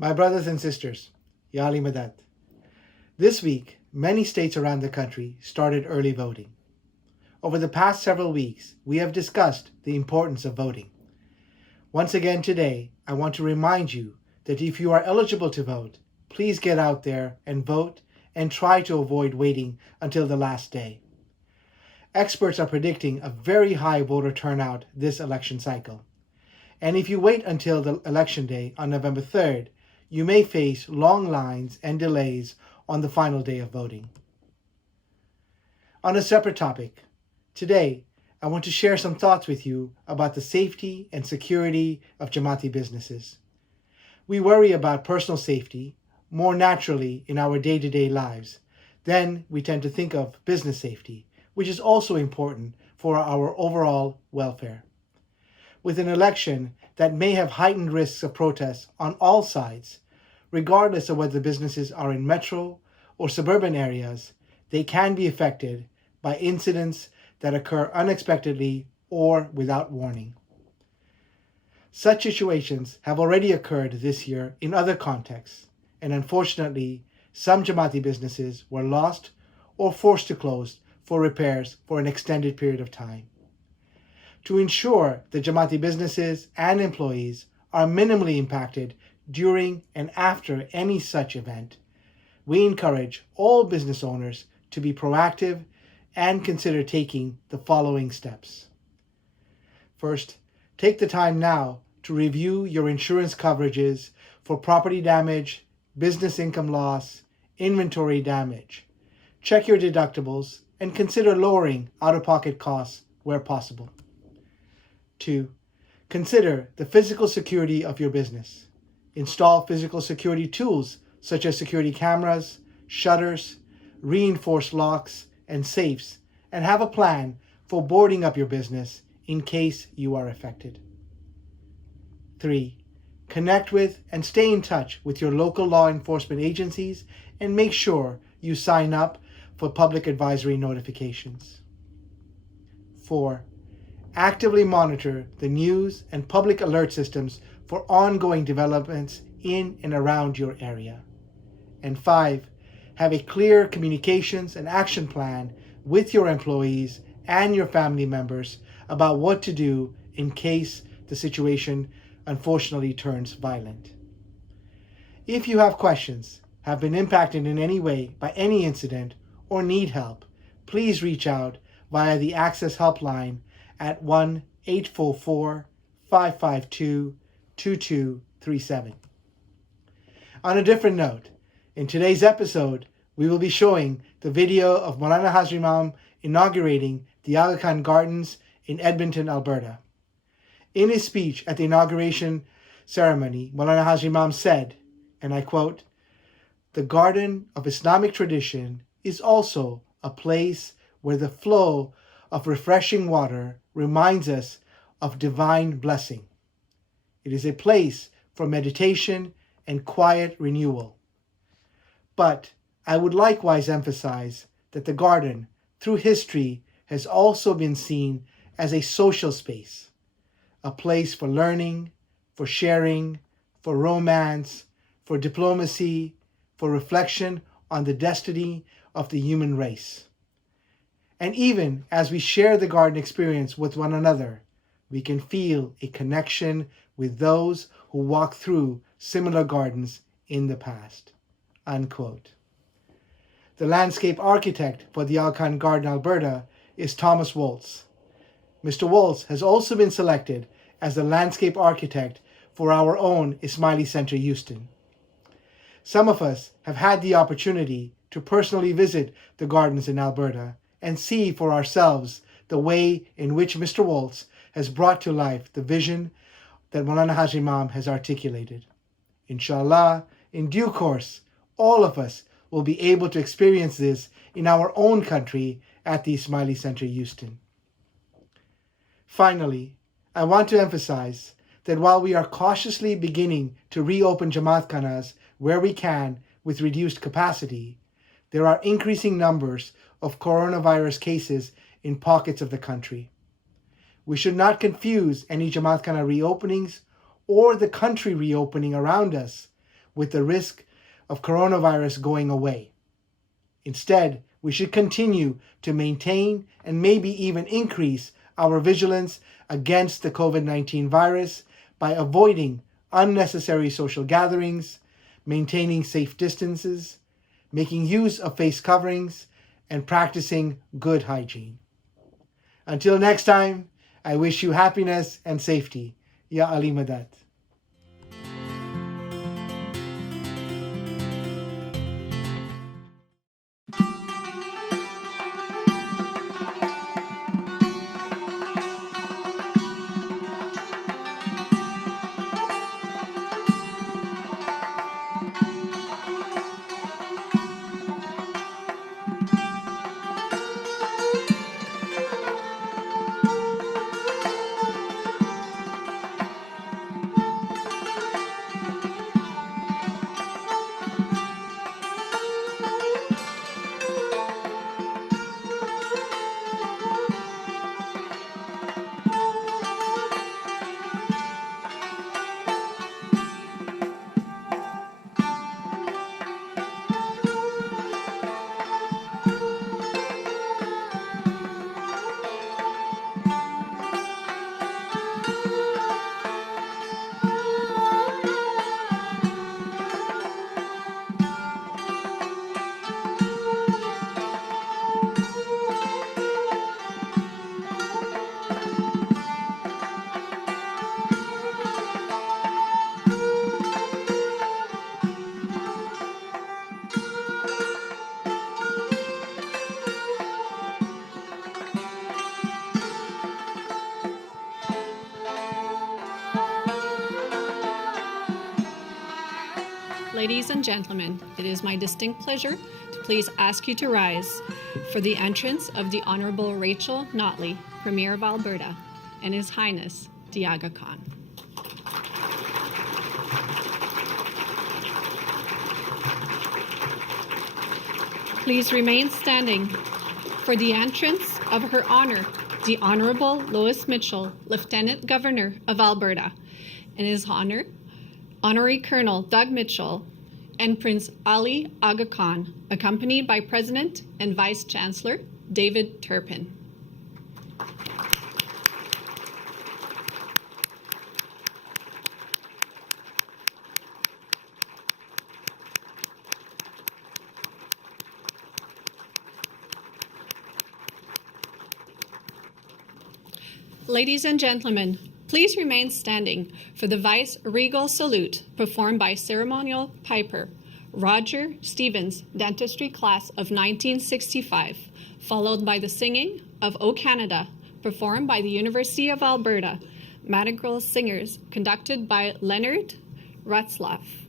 My brothers and sisters, Yali Madat. This week, many states around the country started early voting. Over the past several weeks, we have discussed the importance of voting. Once again today, I want to remind you that if you are eligible to vote, please get out there and vote and try to avoid waiting until the last day. Experts are predicting a very high voter turnout this election cycle. And if you wait until the election day on November 3rd, you may face long lines and delays on the final day of voting. On a separate topic, today I want to share some thoughts with you about the safety and security of Jamaati businesses. We worry about personal safety more naturally in our day-to-day lives. Then we tend to think of business safety, which is also important for our overall welfare. With an election that may have heightened risks of protests on all sides, regardless of whether businesses are in metro or suburban areas, they can be affected by incidents that occur unexpectedly or without warning. Such situations have already occurred this year in other contexts, and unfortunately, some Jamaati businesses were lost or forced to close for repairs for an extended period of time. To ensure that Jamaati businesses and employees are minimally impacted during and after any such event, we encourage all business owners to be proactive and consider taking the following steps. First, take the time now to review your insurance coverages for property damage, business income loss, inventory damage. Check your deductibles and consider lowering out-of-pocket costs where possible. 2. Consider the physical security of your business. Install physical security tools such as security cameras, shutters, reinforced locks, and safes, and have a plan for boarding up your business in case you are affected. 3. Connect with and stay in touch with your local law enforcement agencies and make sure you sign up for public advisory notifications. 4. Actively monitor the news and public alert systems for ongoing developments in and around your area. And 5. Have a clear communications and action plan with your employees and your family members about what to do in case the situation unfortunately turns violent. If you have questions, have been impacted in any way by any incident, or need help, please reach out via the Access Helpline at 1-844-552-2237. On a different note, in today's episode, we will be showing the video of Maulana Hazrat Imam inaugurating the Aga Khan Gardens in Edmonton, Alberta. In his speech at the inauguration ceremony, Maulana Hazrat Imam said, and I quote, "The garden of Islamic tradition is also a place where the flow of refreshing water reminds us of divine blessing. It is a place for meditation and quiet renewal. But I would likewise emphasize that the garden, through history, has also been seen as a social space, a place for learning, for sharing, for romance, for diplomacy, for reflection on the destiny of the human race. And even as we share the garden experience with one another, we can feel a connection with those who walked through similar gardens in the past." Unquote. The landscape architect for the Aga Khan Garden, Alberta, is Thomas Waltz. Mr. Waltz has also been selected as the landscape architect for our own Ismaili Center, Houston. Some of us have had the opportunity to personally visit the gardens in Alberta and see for ourselves the way in which Mr. Waltz has brought to life the vision that Maulana Hazrat Imam has articulated. Inshallah, in due course, all of us will be able to experience this in our own country at the Ismaili Center, Houston. Finally, I want to emphasize that while we are cautiously beginning to reopen Jamaat Khanas where we can with reduced capacity, there are increasing numbers of coronavirus cases in pockets of the country. We should not confuse any Jamaat Khana reopenings or the country reopening around us with the risk of coronavirus going away. Instead, we should continue to maintain and maybe even increase our vigilance against the COVID-19 virus by avoiding unnecessary social gatherings, maintaining safe distances, making use of face coverings, and practicing good hygiene. Until next time, I wish you happiness and safety. Ya Ali Madat. Ladies and gentlemen, it is my distinct pleasure to please ask you to rise for the entrance of the Honorable Rachel Notley, Premier of Alberta, and His Highness, the Aga Khan. Please remain standing for the entrance of Her Honor, the Honorable Lois Mitchell, Lieutenant Governor of Alberta, and His Honor, Honorary Colonel Doug Mitchell, and Prince Ali Aga Khan, accompanied by President and Vice Chancellor David Turpin. Ladies and gentlemen, please remain standing for the Vice Regal Salute performed by Ceremonial Piper Roger Stevens, Dentistry Class of 1965, followed by the singing of O Canada, performed by the University of Alberta, Madrigal Singers, conducted by Leonard Rutzlaff.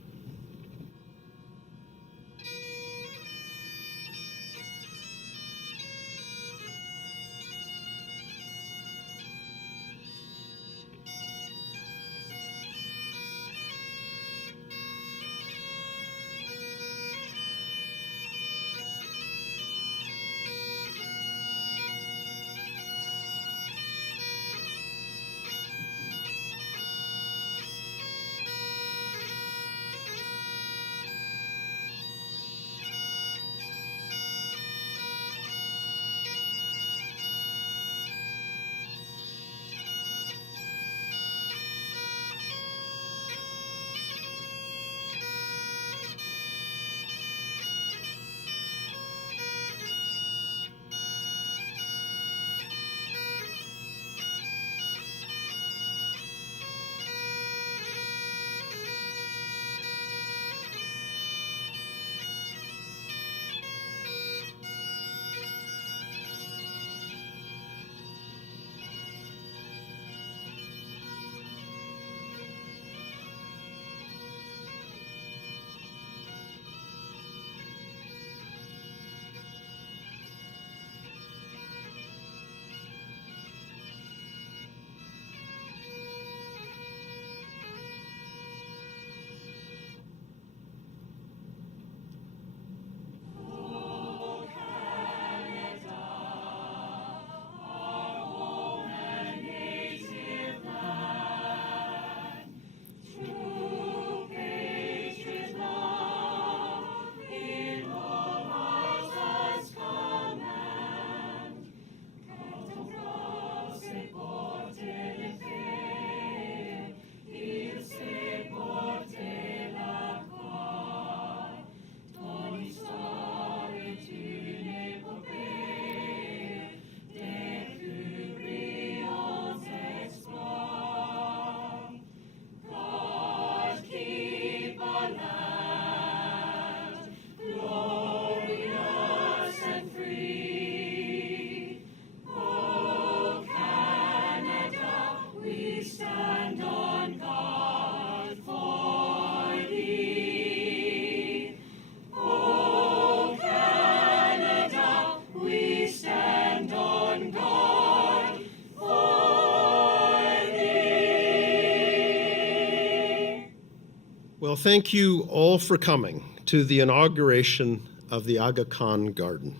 Well, thank you all for coming to the inauguration of the Aga Khan Garden.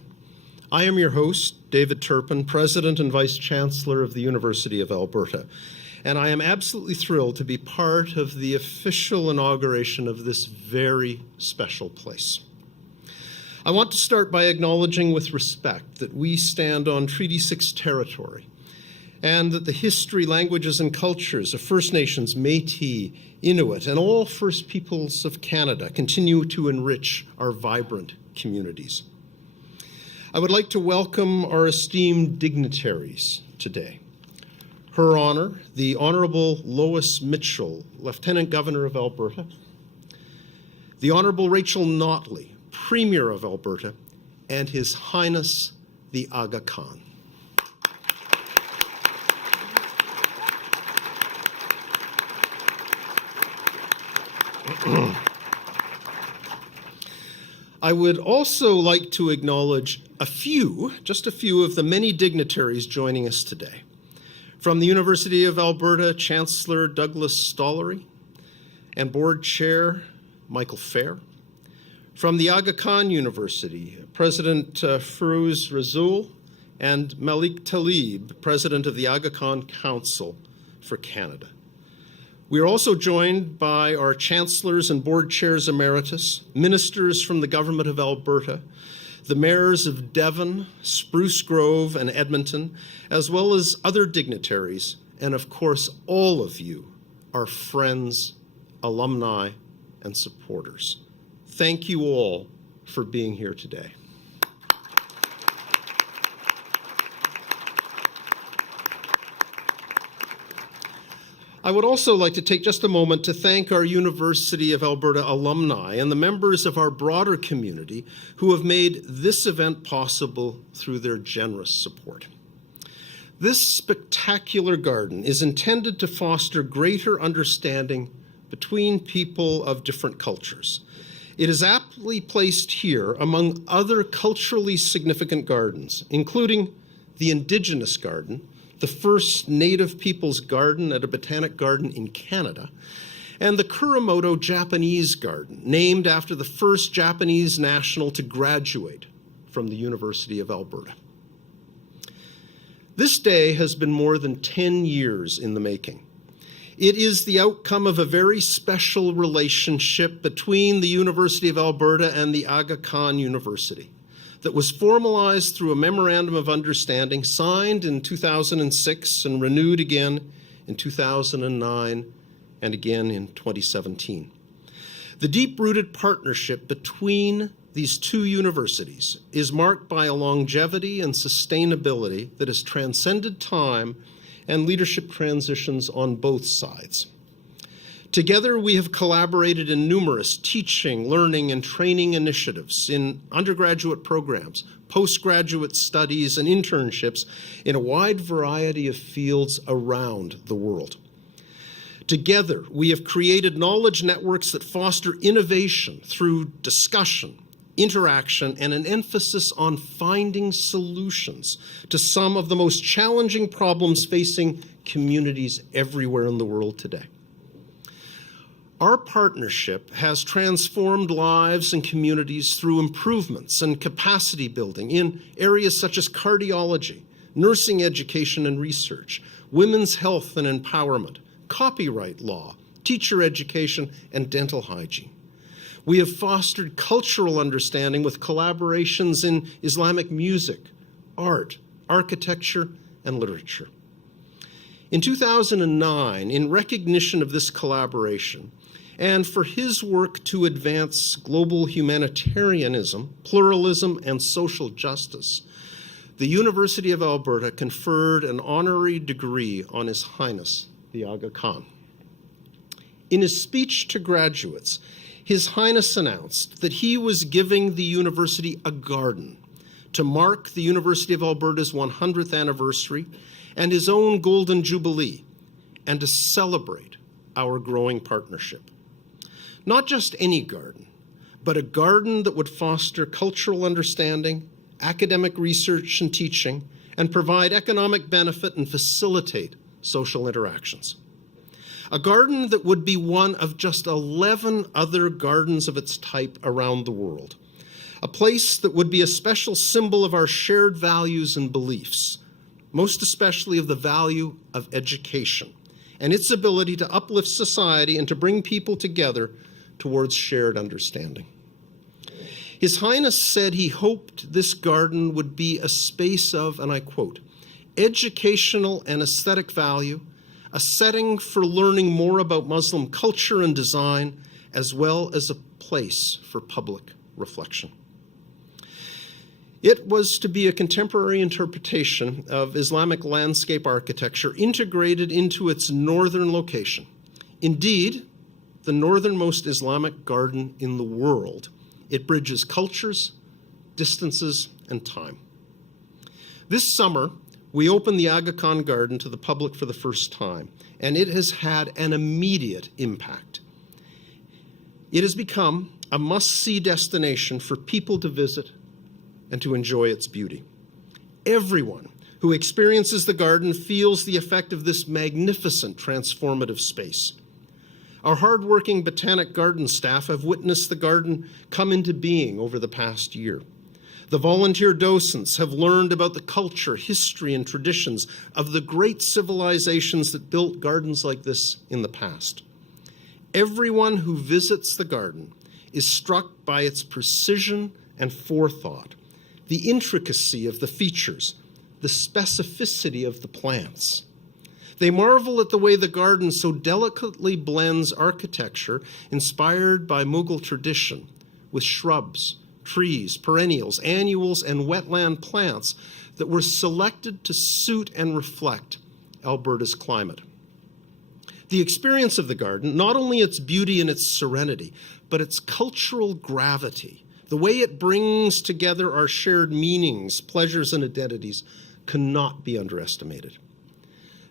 I am your host, David Turpin, President and Vice Chancellor of the University of Alberta, and I am absolutely thrilled to be part of the official inauguration of this very special place. I want to start by acknowledging with respect that we stand on Treaty 6 territory, and that the history, languages, and cultures of First Nations, Métis, Inuit, and all First Peoples of Canada continue to enrich our vibrant communities. I would like to welcome our esteemed dignitaries today. Her Honour, the Honourable Lois Mitchell, Lieutenant Governor of Alberta, the Honourable Rachel Notley, Premier of Alberta, and His Highness, the Aga Khan. I would also like to acknowledge just a few of the many dignitaries joining us today. From the University of Alberta, Chancellor Douglas Stollery and Board Chair Michael Fair. From the Aga Khan University, President Firouz Rasool and Malik Talib, President of the Aga Khan Council for Canada. We are also joined by our chancellors and board chairs emeritus, ministers from the Government of Alberta, the mayors of Devon, Spruce Grove, and Edmonton, as well as other dignitaries, and of course, all of you, our friends, alumni, and supporters. Thank you all for being here today. I would also like to take just a moment to thank our University of Alberta alumni and the members of our broader community who have made this event possible through their generous support. This spectacular garden is intended to foster greater understanding between people of different cultures. It is aptly placed here among other culturally significant gardens, including the Indigenous Garden, the first Native Peoples Garden at a botanic garden in Canada, and the Kuramoto Japanese Garden, named after the first Japanese national to graduate from the University of Alberta. This day has been more than 10 years in the making. It is the outcome of a very special relationship between the University of Alberta and the Aga Khan University that was formalized through a Memorandum of Understanding signed in 2006 and renewed again in 2009 and again in 2017. The deep-rooted partnership between these two universities is marked by a longevity and sustainability that has transcended time and leadership transitions on both sides. Together, we have collaborated in numerous teaching, learning, and training initiatives in undergraduate programs, postgraduate studies, and internships in a wide variety of fields around the world. Together, we have created knowledge networks that foster innovation through discussion, interaction, and an emphasis on finding solutions to some of the most challenging problems facing communities everywhere in the world today. Our partnership has transformed lives and communities through improvements and capacity building in areas such as cardiology, nursing education and research, women's health and empowerment, copyright law, teacher education, and dental hygiene. We have fostered cultural understanding with collaborations in Islamic music, art, architecture, and literature. In 2009, in recognition of this collaboration, and for his work to advance global humanitarianism, pluralism, and social justice, the University of Alberta conferred an honorary degree on His Highness, the Aga Khan. In his speech to graduates, His Highness announced that he was giving the university a garden to mark the University of Alberta's 100th anniversary and his own Golden Jubilee, and to celebrate our growing partnership. Not just any garden, but a garden that would foster cultural understanding, academic research and teaching, and provide economic benefit and facilitate social interactions. a garden that would be one of just 11 other gardens of its type around the world, a place that would be a special symbol of our shared values and beliefs, most especially of the value of education and its ability to uplift society and to bring people together towards shared understanding. His Highness said he hoped this garden would be a space of, and I quote, educational and aesthetic value, a setting for learning more about Muslim culture and design, as well as a place for public reflection. It was to be a contemporary interpretation of Islamic landscape architecture integrated into its northern location. Indeed, the northernmost Islamic garden in the world. It bridges cultures, distances, and time. This summer, we opened the Aga Khan Garden to the public for the first time, and it has had an immediate impact. It has become a must-see destination for people to visit and to enjoy its beauty. Everyone who experiences the garden feels the effect of this magnificent transformative space. Our hardworking Botanic Garden staff have witnessed the garden come into being over the past year. The volunteer docents have learned about the culture, history, and traditions of the great civilizations that built gardens like this in the past. Everyone who visits the garden is struck by its precision and forethought, the intricacy of the features, the specificity of the plants. They marvel at the way the garden so delicately blends architecture inspired by Mughal tradition with shrubs, trees, perennials, annuals, and wetland plants that were selected to suit and reflect Alberta's climate. The experience of the garden, not only its beauty and its serenity, but its cultural gravity, the way it brings together our shared meanings, pleasures, and identities, cannot be underestimated.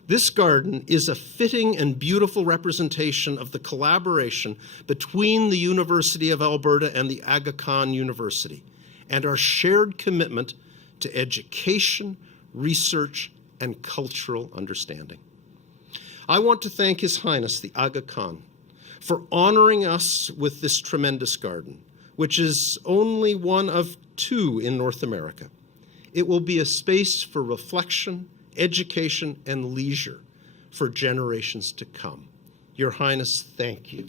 This garden is a fitting and beautiful representation of the collaboration between the University of Alberta and the Aga Khan University, and our shared commitment to education, research, and cultural understanding. I want to thank His Highness, the Aga Khan, for honoring us with this tremendous garden, which is only one of 2 in North America. It will be a space for reflection, education, and leisure for generations to come. Your Highness, thank you.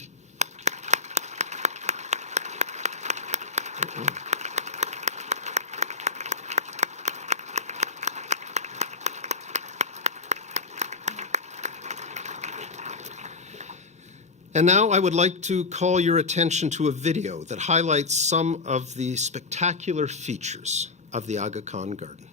And now I would like to call your attention to a video that highlights some of the spectacular features of the Aga Khan Garden.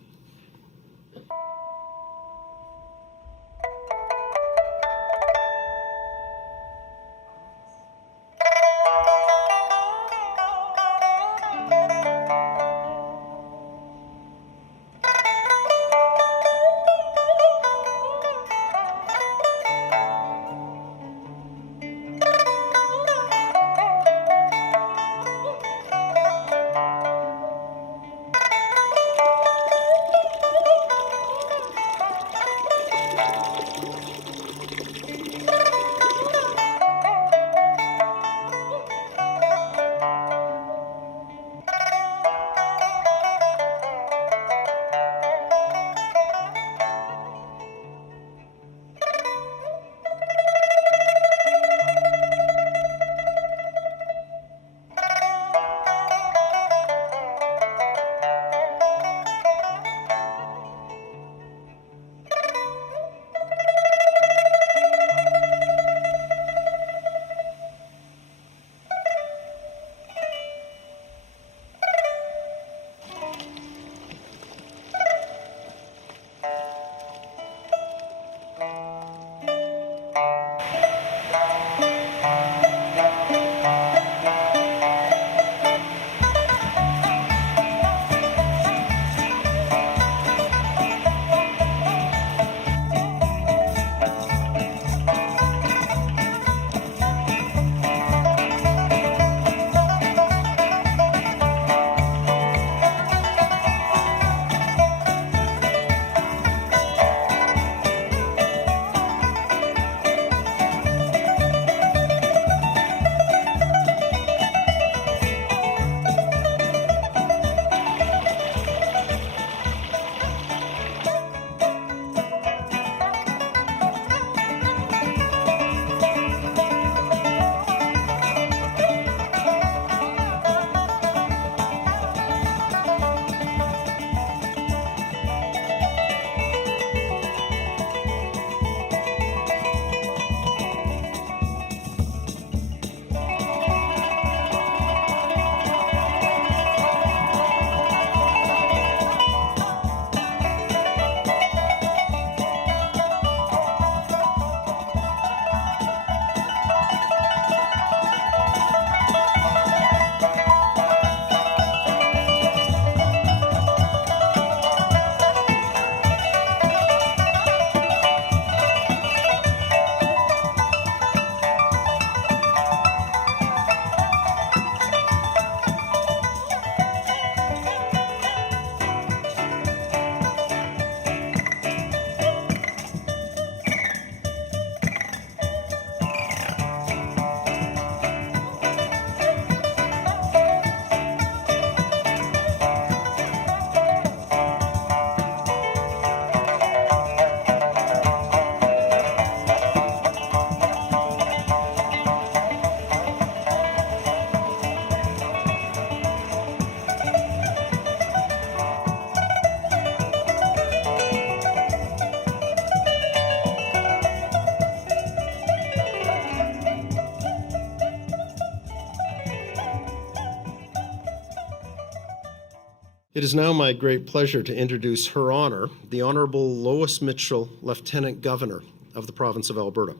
It is now my great pleasure to introduce Her Honor, the Honorable Lois Mitchell, Lieutenant Governor of the Province of Alberta.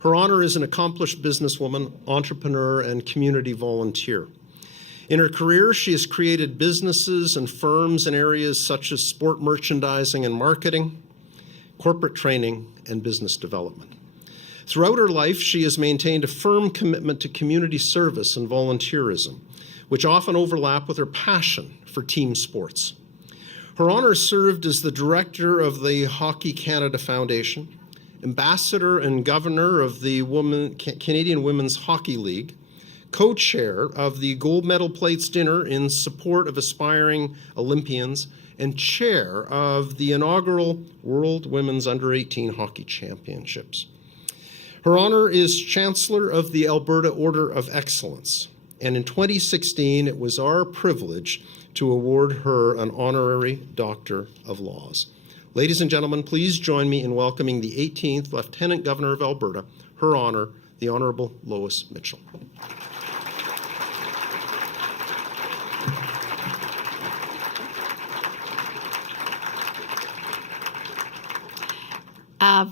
Her Honor is an accomplished businesswoman, entrepreneur, and community volunteer. In her career, she has created businesses and firms in areas such as sport merchandising and marketing, corporate training, and business development. Throughout her life, she has maintained a firm commitment to community service and volunteerism, which often overlap with her passion for team sports. Her Honor served as the director of the Hockey Canada Foundation, ambassador and governor of the Canadian Women's Hockey League, co-chair of the Gold Medal Plates Dinner in support of aspiring Olympians, and chair of the inaugural World Women's Under-18 Hockey Championships. Her Honor is Chancellor of the Alberta Order of Excellence, and in 2016 it was our privilege to award her an honorary Doctor of Laws. Ladies and gentlemen, please join me in welcoming the 18th Lieutenant Governor of Alberta, Her Honor, the Honorable Lois Mitchell.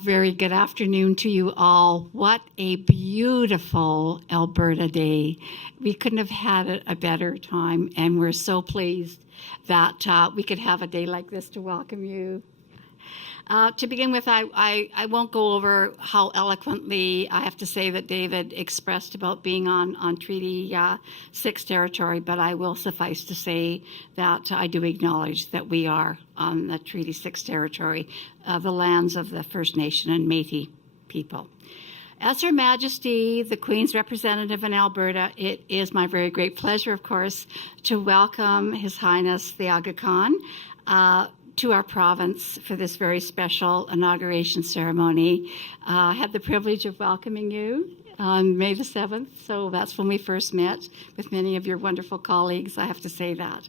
Very good afternoon to you all. What a beautiful Alberta day. We couldn't have had a better time, and we're so pleased that we could have a day like this to welcome you. To begin with, I won't go over how eloquently I have to say that David expressed about being on Treaty 6 territory, but I will suffice to say that I do acknowledge that we are on the Treaty 6 territory, the lands of the First Nation and Métis people. As Her Majesty, the Queen's representative in Alberta, it is my very great pleasure, of course, to welcome His Highness the Aga Khan to our province for this very special inauguration ceremony. I had the privilege of welcoming you on May the 7th, so that's when we first met with many of your wonderful colleagues, I have to say that.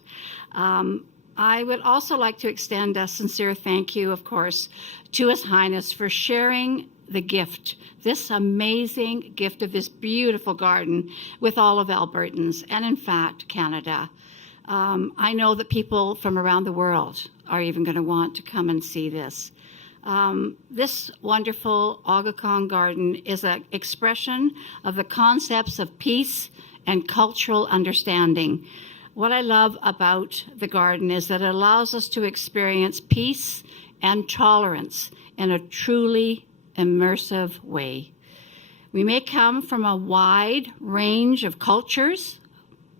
I would also like to extend a sincere thank you, of course, to His Highness for sharing the gift, this amazing gift of this beautiful garden with all of Albertans and, in fact, Canada. I know that people from around the world are even going to want to come and see this. This wonderful Aga Khan Garden is an expression of the concepts of peace and cultural understanding. What I love about the garden is that it allows us to experience peace and tolerance in a truly immersive way. We may come from a wide range of cultures,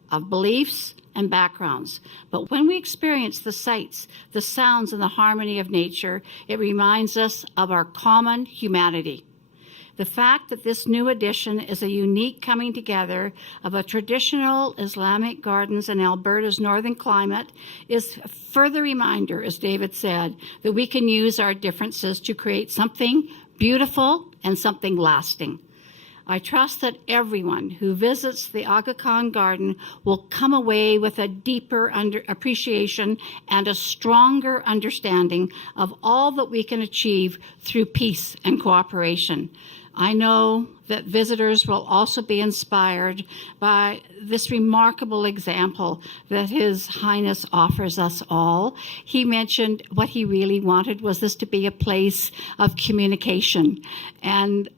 of beliefs, and backgrounds. But when we experience the sights, the sounds, and the harmony of nature, it reminds us of our common humanity. The fact that this new addition is a unique coming together of a traditional Islamic gardens in Alberta's northern climate is a further reminder, as David said, that we can use our differences to create something beautiful and something lasting. I trust that everyone who visits the Aga Khan Garden will come away with a deeper appreciation and a stronger understanding of all that we can achieve through peace and cooperation. I know that visitors will also be inspired by this remarkable example that His Highness offers us all. He mentioned what he really wanted was this to be a place of communication, and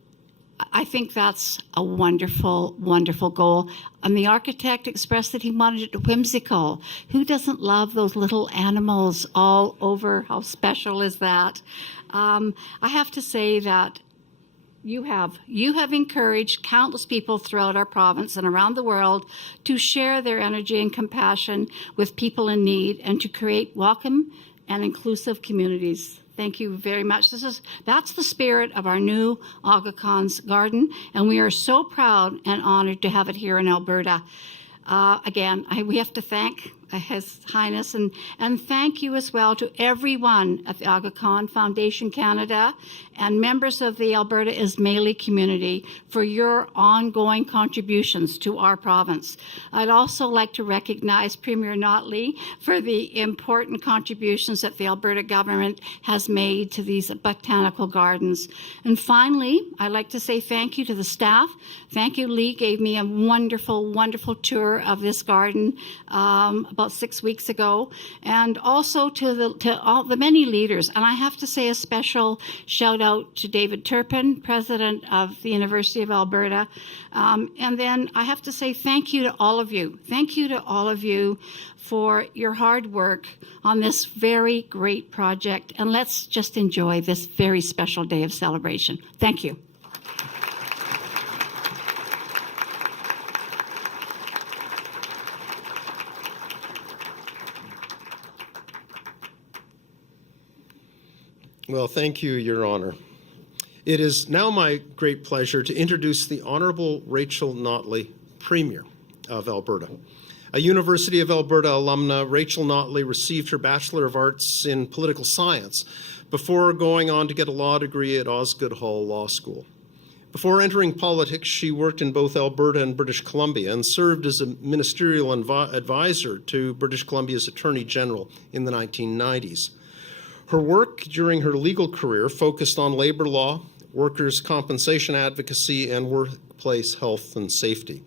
I think that's a wonderful, wonderful goal. And the architect expressed that he wanted it whimsical. Who doesn't love those little animals all over? How special is that? I have to say that you have encouraged countless people throughout our province and around the world to share their energy and compassion with people in need and to create welcome and inclusive communities. Thank you very much. That's the spirit of our new Aga Khan's Garden, and we are so proud and honored to have it here in Alberta. Again, we have to thank His Highness and thank you as well to everyone at the Aga Khan Foundation Canada and members of the Alberta Ismaili community for your ongoing contributions to our province. I'd also like to recognize Premier Notley for the important contributions that the Alberta government has made to these botanical gardens. And finally, I'd like to say thank you to the staff. Thank you, Lee gave me a wonderful, wonderful tour of this garden about 6 weeks ago, and also to all the many leaders. And I have to say a special shout out to David Turpin, president of the University of Alberta. And then I have to say thank you to all of you. Thank you to all of you for your hard work on this very great project. And let's just enjoy this very special day of celebration. Thank you. Well, thank you, Your Honor. It is now my great pleasure to introduce the Honorable Rachel Notley, Premier of Alberta. A University of Alberta alumna, Rachel Notley received her Bachelor of Arts in Political Science before going on to get a law degree at Osgoode Hall Law School. Before entering politics, she worked in both Alberta and British Columbia and served as a ministerial advisor to British Columbia's Attorney General in the 1990s. Her work during her legal career focused on labor law, workers' compensation advocacy, and workplace health and safety.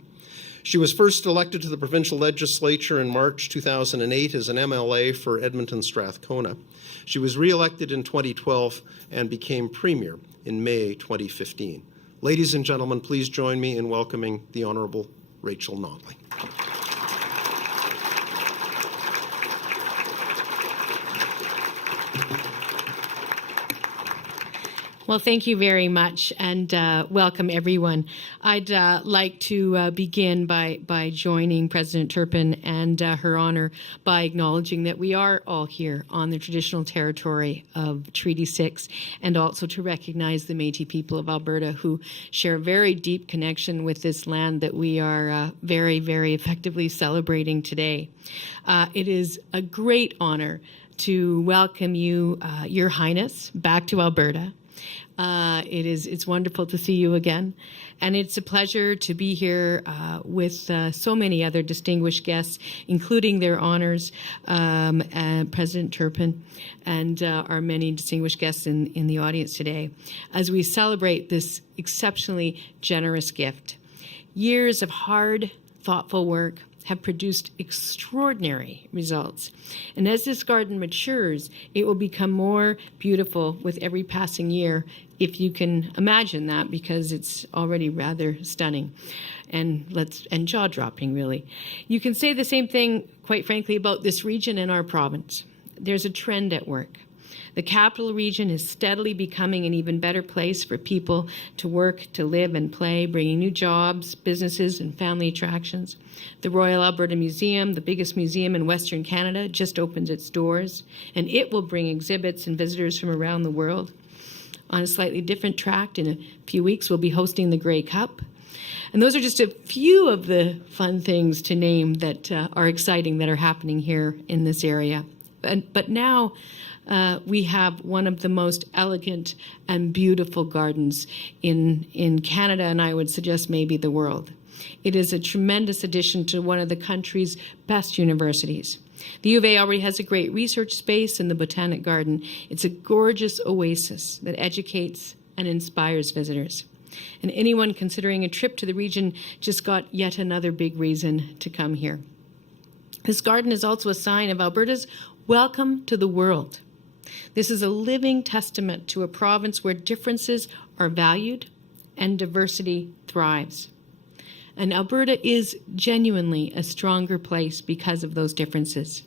She was first elected to the provincial legislature in March 2008 as an MLA for Edmonton Strathcona. She was re-elected in 2012 and became Premier in May 2015. Ladies and gentlemen, please join me in welcoming the Honourable Rachel Notley. Well, thank you very much, and welcome everyone. I'd like to begin by joining President Turpin and Her Honour by acknowledging that we are all here on the traditional territory of Treaty 6, and also to recognize the Métis people of Alberta who share a very deep connection with this land that we are very, very effectively celebrating today. It is a great honour to welcome you, Your Highness, back to Alberta. It's wonderful to see you again, and it's a pleasure to be here with so many other distinguished guests, including their honors, President Turpin, and our many distinguished guests in the audience today, as we celebrate this exceptionally generous gift. Years of hard, thoughtful work have produced extraordinary results. And as this garden matures, it will become more beautiful with every passing year, if you can imagine that, because it's already rather stunning and jaw-dropping, really. You can say the same thing, quite frankly, about this region and our province. There's a trend at work. The capital region is steadily becoming an even better place for people to work, to live and play, bringing new jobs, businesses, and family attractions. The Royal Alberta Museum, the biggest museum in Western Canada, just opened its doors, and it will bring exhibits and visitors from around the world. On a slightly different track, in a few weeks, we'll be hosting the Grey Cup. And those are just a few of the fun things to name that are exciting that are happening here in this area. But now, we have one of the most elegant and beautiful gardens in Canada, and I would suggest maybe the world. It is a tremendous addition to one of the country's best universities. The U of A already has a great research space in the Botanic Garden. It's a gorgeous oasis that educates and inspires visitors. And anyone considering a trip to the region just got yet another big reason to come here. This garden is also a sign of Alberta's welcome to the world. This is a living testament to a province where differences are valued and diversity thrives. And Alberta is genuinely a stronger place because of those differences.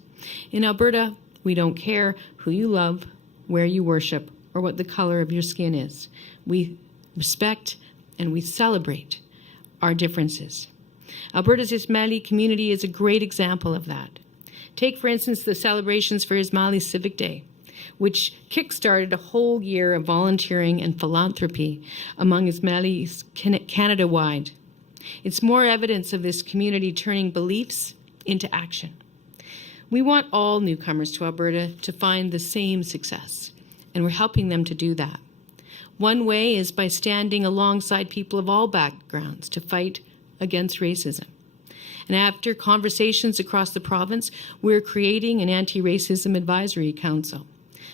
In Alberta, we don't care who you love, where you worship, or what the color of your skin is. We respect and we celebrate our differences. Alberta's Ismaili community is a great example of that. Take, for instance, the celebrations for Ismaili Civic Day, which kick-started a whole year of volunteering and philanthropy among Ismailis Canada-wide. It's more evidence of this community turning beliefs into action. We want all newcomers to Alberta to find the same success, and we're helping them to do that. One way is by standing alongside people of all backgrounds to fight against racism. And after conversations across the province, we're creating an anti-racism advisory council.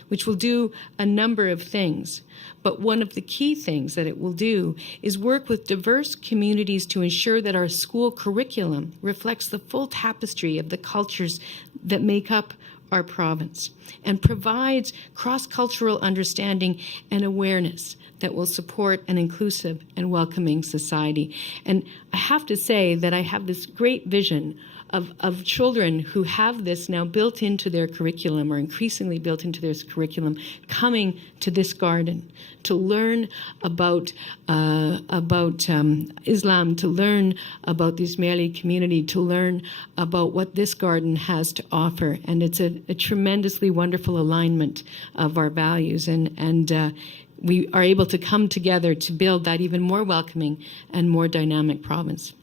which will do a number of things. But one of the key things that it will do is work with diverse communities to ensure that our school curriculum reflects the full tapestry of the cultures that make up our province and provides cross-cultural understanding and awareness that will support an inclusive and welcoming society. And I have to say that I have this great vision of children who have this now built into their curriculum, or increasingly built into their curriculum, coming to this garden to learn about Islam, to learn about the Ismaili community, to learn about what this garden has to offer. And it's a tremendously wonderful alignment of our values, and we are able to come together to build that even more welcoming and more dynamic province.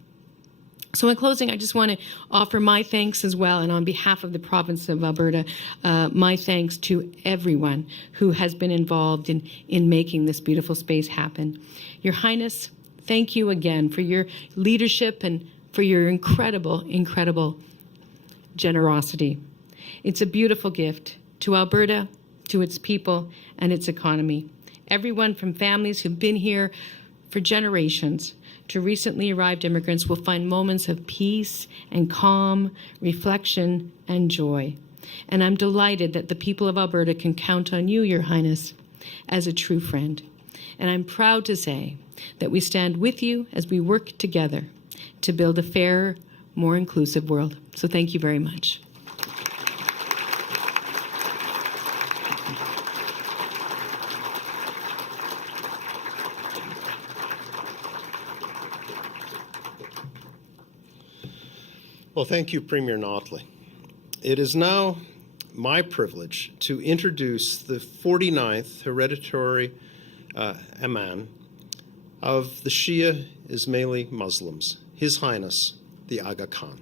So in closing, I just want to offer my thanks as well, and on behalf of the province of Alberta, my thanks to everyone who has been involved in making this beautiful space happen. Your Highness, thank you again for your leadership and for your incredible, incredible generosity. It's a beautiful gift to Alberta, to its people, and its economy. Everyone from families who've been here for generations to recently arrived immigrants will find moments of peace and calm, reflection and joy. And I'm delighted that the people of Alberta can count on you, Your Highness, as a true friend. And I'm proud to say that we stand with you as we work together to build a fairer, more inclusive world. So thank you very much. Well, thank you, Premier Notley. It is now my privilege to introduce the 49th hereditary Imam of the Shia Ismaili Muslims, His Highness, the Aga Khan.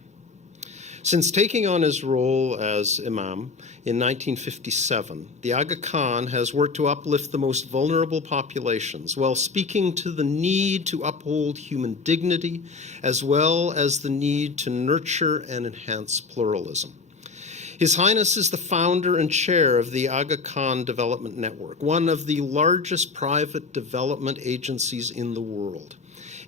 Since taking on his role as Imam in 1957, the Aga Khan has worked to uplift the most vulnerable populations while speaking to the need to uphold human dignity as well as the need to nurture and enhance pluralism. His Highness is the founder and chair of the Aga Khan Development Network, one of the largest private development agencies in the world.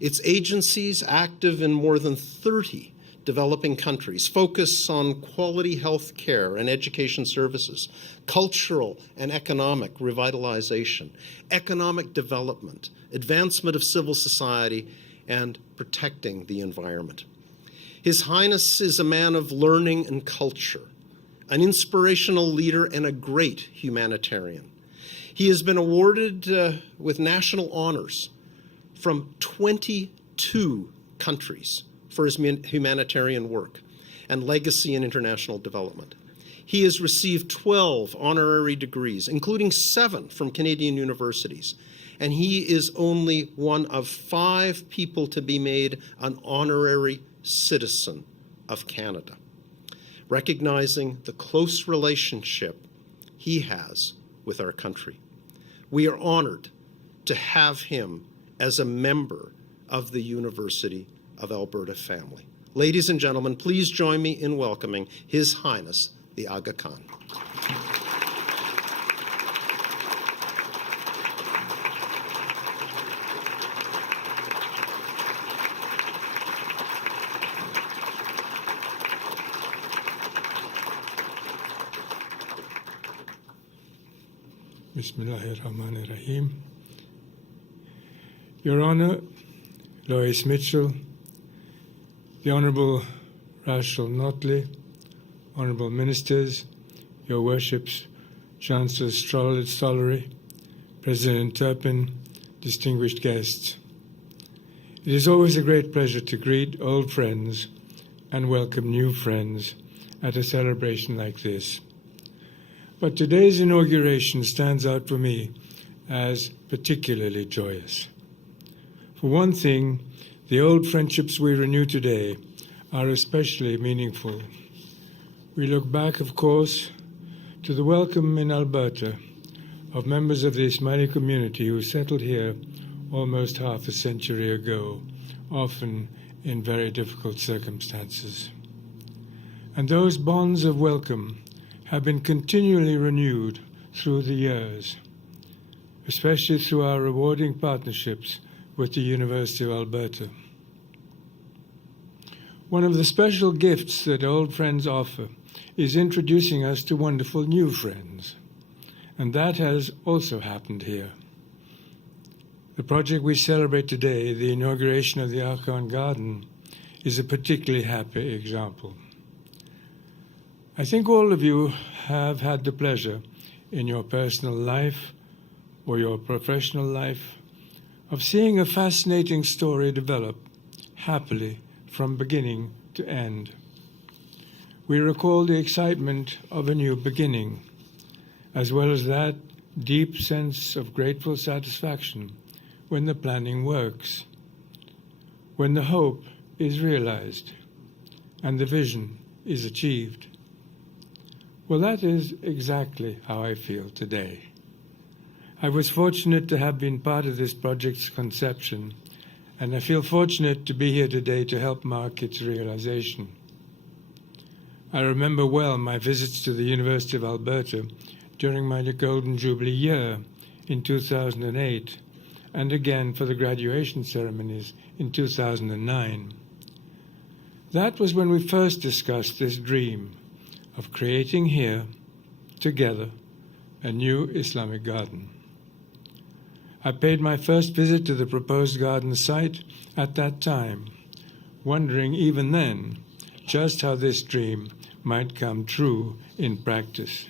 Its agencies, active in more than 30 developing countries, focus on quality health care and education services, cultural and economic revitalization, economic development, advancement of civil society, and protecting the environment. His Highness is a man of learning and culture, an inspirational leader and a great humanitarian. He has been awarded with national honors from 22 countries for his humanitarian work and legacy in international development. He has received 12 honorary degrees, including 7 from Canadian universities, and he is only one of 5 people to be made an honorary citizen of Canada, recognizing the close relationship he has with our country. We are honored to have him as a member of the University of Alberta family. Ladies and gentlemen, please join me in welcoming His Highness, the Aga Khan. Bismillahirrahmanirrahim. Your Honor, Lois Mitchell, the Honourable Rachel Notley, Honourable Ministers, Your Worships, Chancellor Stollery, President Turpin, distinguished guests. It is always a great pleasure to greet old friends and welcome new friends at a celebration like this. But today's inauguration stands out for me as particularly joyous. For one thing, the old friendships we renew today are especially meaningful. We look back, of course, to the welcome in Alberta of members of the Ismaili community who settled here almost half a century ago, often in very difficult circumstances. And those bonds of welcome have been continually renewed through the years, especially through our rewarding partnerships with the University of Alberta. One of the special gifts that old friends offer is introducing us to wonderful new friends, and that has also happened here. The project we celebrate today, the inauguration of the Aga Khan Garden, is a particularly happy example. I think all of you have had the pleasure in your personal life or your professional life of seeing a fascinating story develop happily from beginning to end. We recall the excitement of a new beginning, as well as that deep sense of grateful satisfaction when the planning works, when the hope is realized and the vision is achieved. Well, that is exactly how I feel today. I was fortunate to have been part of this project's conception, and I feel fortunate to be here today to help mark its realization. I remember well my visits to the University of Alberta during my Golden Jubilee year in 2008, and again for the graduation ceremonies in 2009. That was when we first discussed this dream of creating here, together, a new Islamic garden. I paid my first visit to the proposed garden site at that time, wondering even then just how this dream might come true in practice.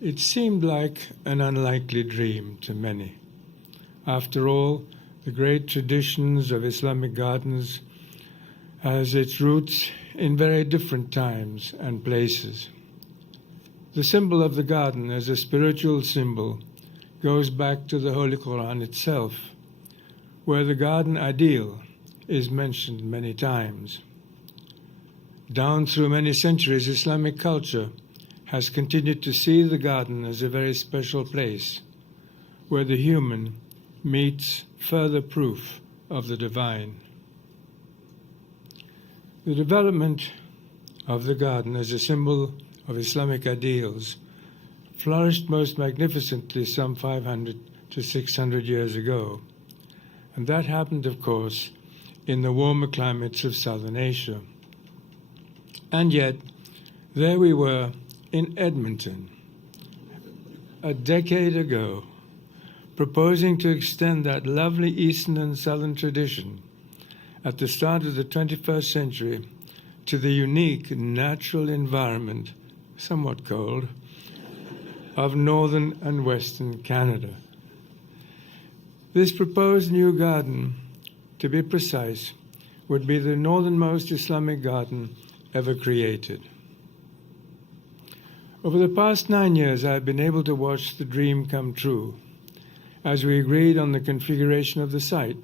It seemed like an unlikely dream to many. After all, the great traditions of Islamic gardens has its roots in very different times and places. The symbol of the garden as a spiritual symbol goes back to the Holy Quran itself, where the garden ideal is mentioned many times. Down through many centuries, Islamic culture has continued to see the garden as a very special place where the human meets further proof of the divine. The development of the garden as a symbol of Islamic ideals flourished most magnificently some 500 to 600 years ago. And that happened, of course, in the warmer climates of Southern Asia. And yet, there we were in Edmonton, a decade ago, proposing to extend that lovely Eastern and Southern tradition at the start of the 21st century to the unique natural environment, somewhat cold, of northern and western Canada. This proposed new garden, to be precise, would be the northernmost Islamic garden ever created. Over the past 9 years, I've been able to watch the dream come true as we agreed on the configuration of the site,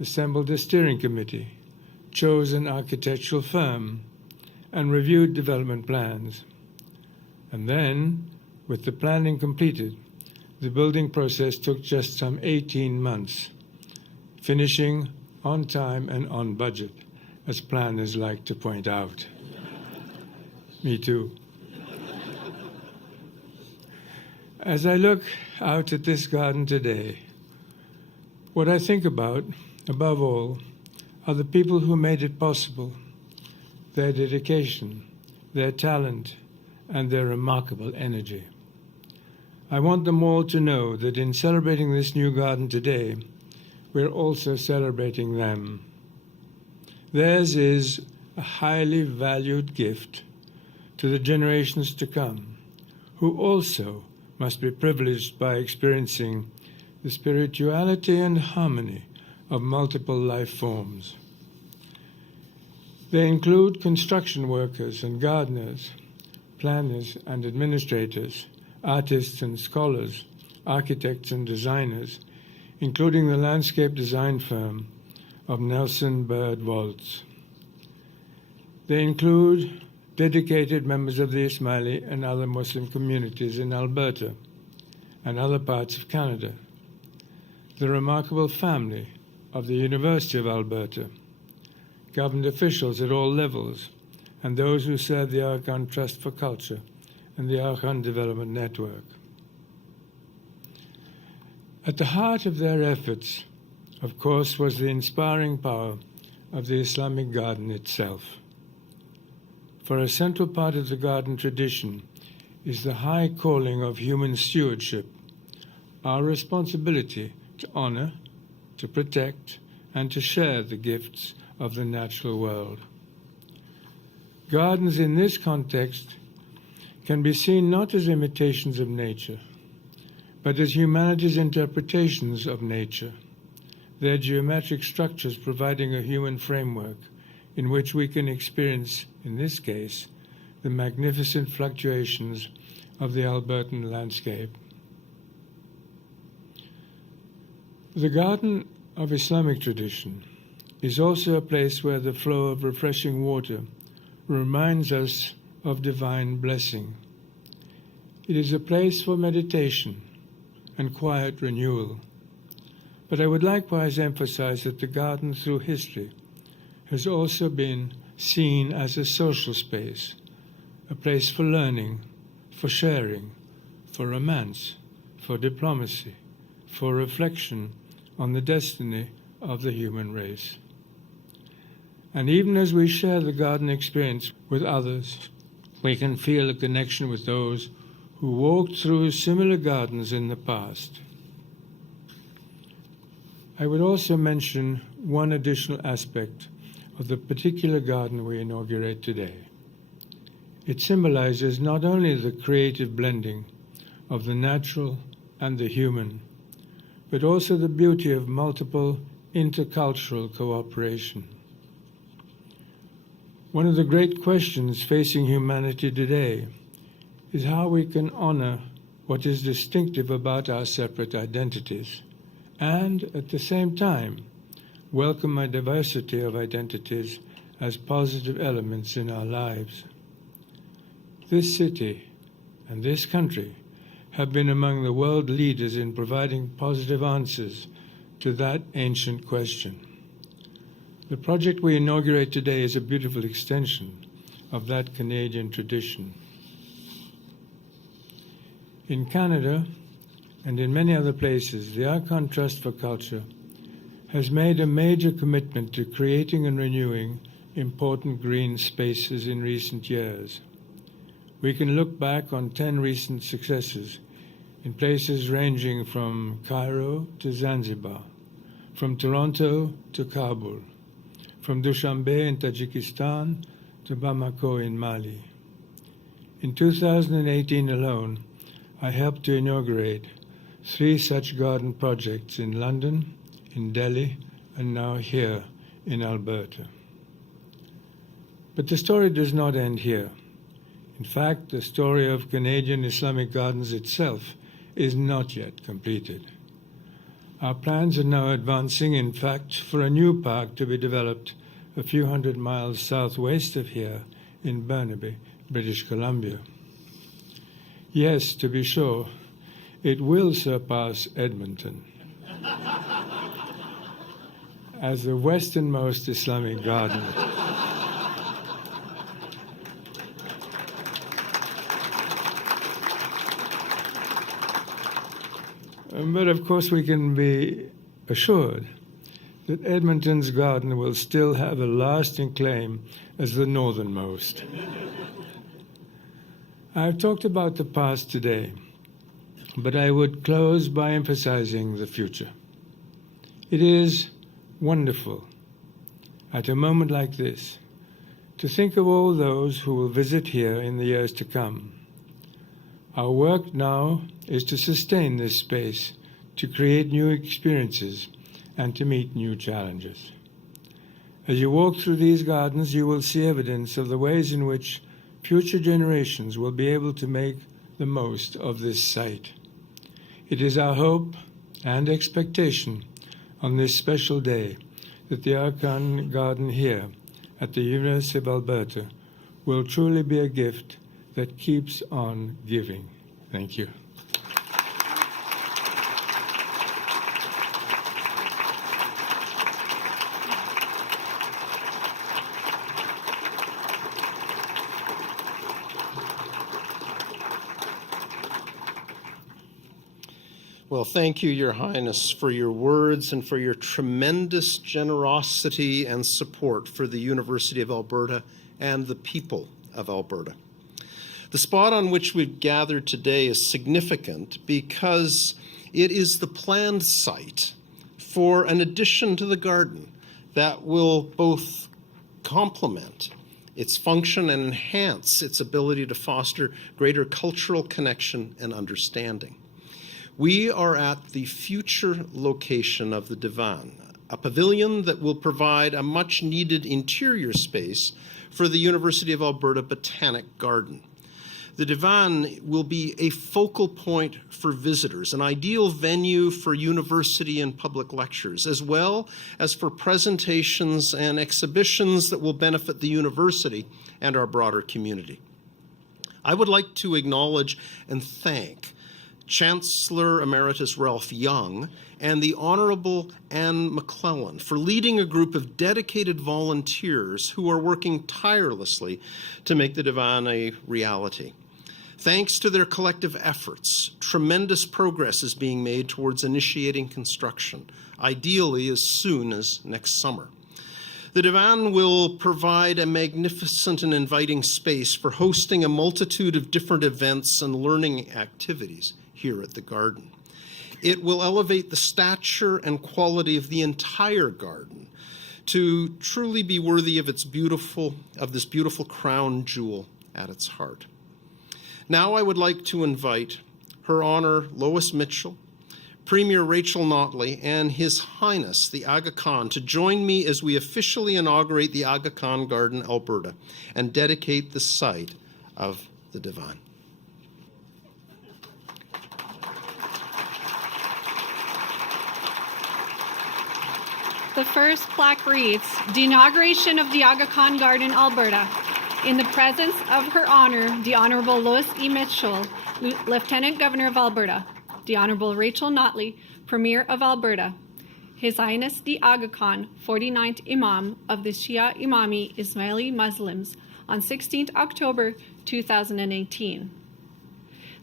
assembled a steering committee, chose an architectural firm, and reviewed development plans. And then, with the planning completed, the building process took just some 18 months, finishing on time and on budget, as planners like to point out. Me too. As I look out at this garden today, what I think about, above all, are the people who made it possible, their dedication, their talent, and their remarkable energy. I want them all to know that in celebrating this new garden today, we're also celebrating them. Theirs is a highly valued gift to the generations to come, who also must be privileged by experiencing the spirituality and harmony of multiple life forms. They include construction workers and gardeners, planners and administrators, artists and scholars, architects and designers, including the landscape design firm of Nelson Bird Waltz. They include dedicated members of the Ismaili and other Muslim communities in Alberta and other parts of Canada, the remarkable family of the University of Alberta, government officials at all levels, and those who serve the Aga Khan Trust for Culture and the Aga Khan Development Network. At the heart of their efforts, of course, was the inspiring power of the Islamic garden itself. For a central part of the garden tradition is the high calling of human stewardship, our responsibility to honor, to protect, and to share the gifts of the natural world. Gardens in this context can be seen not as imitations of nature, but as humanity's interpretations of nature, their geometric structures providing a human framework in which we can experience, in this case, the magnificent fluctuations of the Albertan landscape. The garden of Islamic tradition is also a place where the flow of refreshing water reminds us of divine blessing. It is a place for meditation and quiet renewal. But I would likewise emphasize that the garden through history has also been seen as a social space, a place for learning, for sharing, for romance, for diplomacy, for reflection on the destiny of the human race. And even as we share the garden experience with others, we can feel a connection with those who walked through similar gardens in the past. I would also mention one additional aspect of the particular garden we inaugurate today. It symbolizes not only the creative blending of the natural and the human, but also the beauty of multiple intercultural cooperation. One of the great questions facing humanity today is how we can honor what is distinctive about our separate identities and, at the same time, welcome a diversity of identities as positive elements in our lives. This city and this country have been among the world leaders in providing positive answers to that ancient question. The project we inaugurate today is a beautiful extension of that Canadian tradition. In Canada and in many other places, the Aga Khan Trust for Culture has made a major commitment to creating and renewing important green spaces in recent years. We can look back on 10 recent successes in places ranging from Cairo to Zanzibar, from Toronto to Kabul, from Dushanbe in Tajikistan to Bamako in Mali. In 2018 alone, I helped to inaugurate 3 such garden projects in London, in Delhi, and now here in Alberta. But the story does not end here. In fact, the story of Canadian Islamic Gardens itself is not yet completed. Our plans are now advancing, in fact, for a new park to be developed a few hundred miles southwest of here in Burnaby, British Columbia. Yes, to be sure, it will surpass Edmonton as the westernmost Islamic garden. But of course we can be assured that Edmonton's garden will still have a lasting claim as the northernmost. I've talked about the past today, but I would close by emphasizing the future. It is wonderful, at a moment like this, to think of all those who will visit here in the years to come. Our work now is to sustain this space, to create new experiences, and to meet new challenges. As you walk through these gardens, you will see evidence of the ways in which future generations will be able to make the most of this site. It is our hope and expectation on this special day that the Aga Khan Garden here at the University of Alberta will truly be a gift that keeps on giving. Thank you. Well, thank you, Your Highness, for your words and for your tremendous generosity and support for the University of Alberta and the people of Alberta. The spot on which we've gathered today is significant because it is the planned site for an addition to the garden that will both complement its function and enhance its ability to foster greater cultural connection and understanding. We are at the future location of the Divan, a pavilion that will provide a much-needed interior space for the University of Alberta Botanic Garden. The Divan will be a focal point for visitors, an ideal venue for university and public lectures, as well as for presentations and exhibitions that will benefit the university and our broader community. I would like to acknowledge and thank Chancellor Emeritus Ralph Young and the Honourable Anne McClellan for leading a group of dedicated volunteers who are working tirelessly to make the Divan a reality. Thanks to their collective efforts, tremendous progress is being made towards initiating construction, ideally as soon as next summer. The Divan will provide a magnificent and inviting space for hosting a multitude of different events and learning activities here at the garden. It will elevate the stature and quality of the entire garden to truly be worthy of this beautiful crown jewel at its heart. Now I would like to invite Her Honor Lois Mitchell, Premier Rachel Notley, and His Highness the Aga Khan to join me as we officially inaugurate the Aga Khan Garden, Alberta, and dedicate the site of the Divan. The first plaque reads, "The inauguration of the Aga Khan Garden, Alberta, in the presence of Her Honor, the Honorable Lois E. Mitchell, Lieutenant Governor of Alberta, the Honorable Rachel Notley, Premier of Alberta, His Highness the Aga Khan, 49th Imam of the Shia Imami Ismaili Muslims, on 16th October 2018.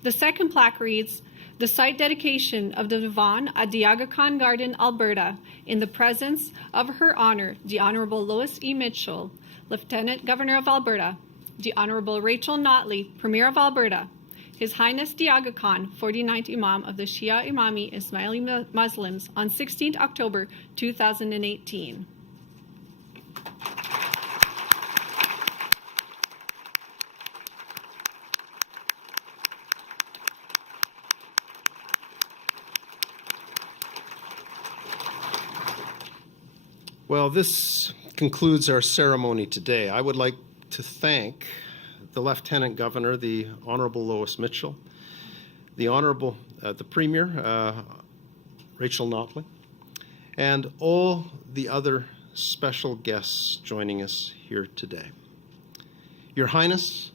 The second plaque reads, "The site dedication of the Divan at the Aga Khan Garden, Alberta, in the presence of Her Honor, the Honorable Lois E. Mitchell, Lieutenant Governor of Alberta, the Honorable Rachel Notley, Premier of Alberta, His Highness the Aga Khan, 49th Imam of the Shia Imami Ismaili Muslims, on 16th October 2018. Well, this concludes our ceremony today. I would like to thank the Lieutenant Governor, the Honourable Lois Mitchell, the Premier, Rachel Notley, and all the other special guests joining us here today. Your Highness,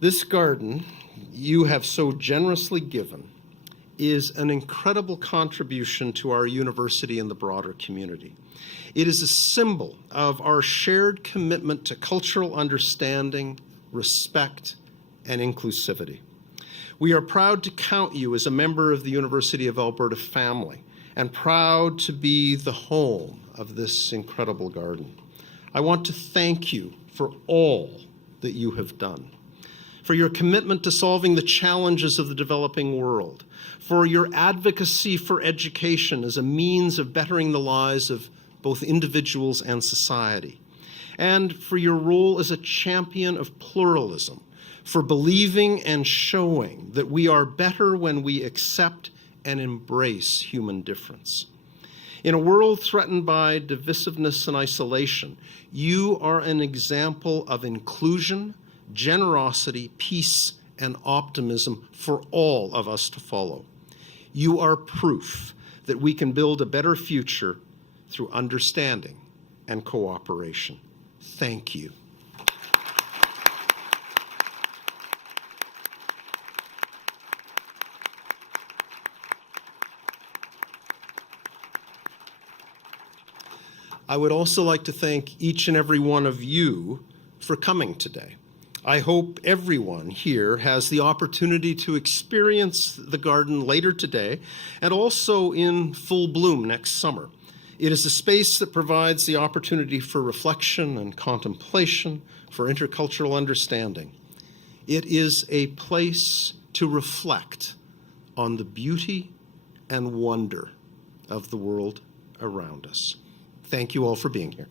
this garden you have so generously given is an incredible contribution to our university and the broader community. It is a symbol of our shared commitment to cultural understanding, respect, and inclusivity. We are proud to count you as a member of the University of Alberta family and proud to be the home of this incredible garden. I want to thank you for all that you have done, for your commitment to solving the challenges of the developing world, for your advocacy for education as a means of bettering the lives of both individuals and society, and for your role as a champion of pluralism, for believing and showing that we are better when we accept and embrace human difference. In a world threatened by divisiveness and isolation, you are an example of inclusion, generosity, peace, and optimism for all of us to follow. You are proof that we can build a better future through understanding and cooperation. Thank you. I would also like to thank each and every one of you for coming today. I hope everyone here has the opportunity to experience the garden later today and also in full bloom next summer. It is a space that provides the opportunity for reflection and contemplation, for intercultural understanding. It is a place to reflect on the beauty and wonder of the world around us. Thank you all for being here.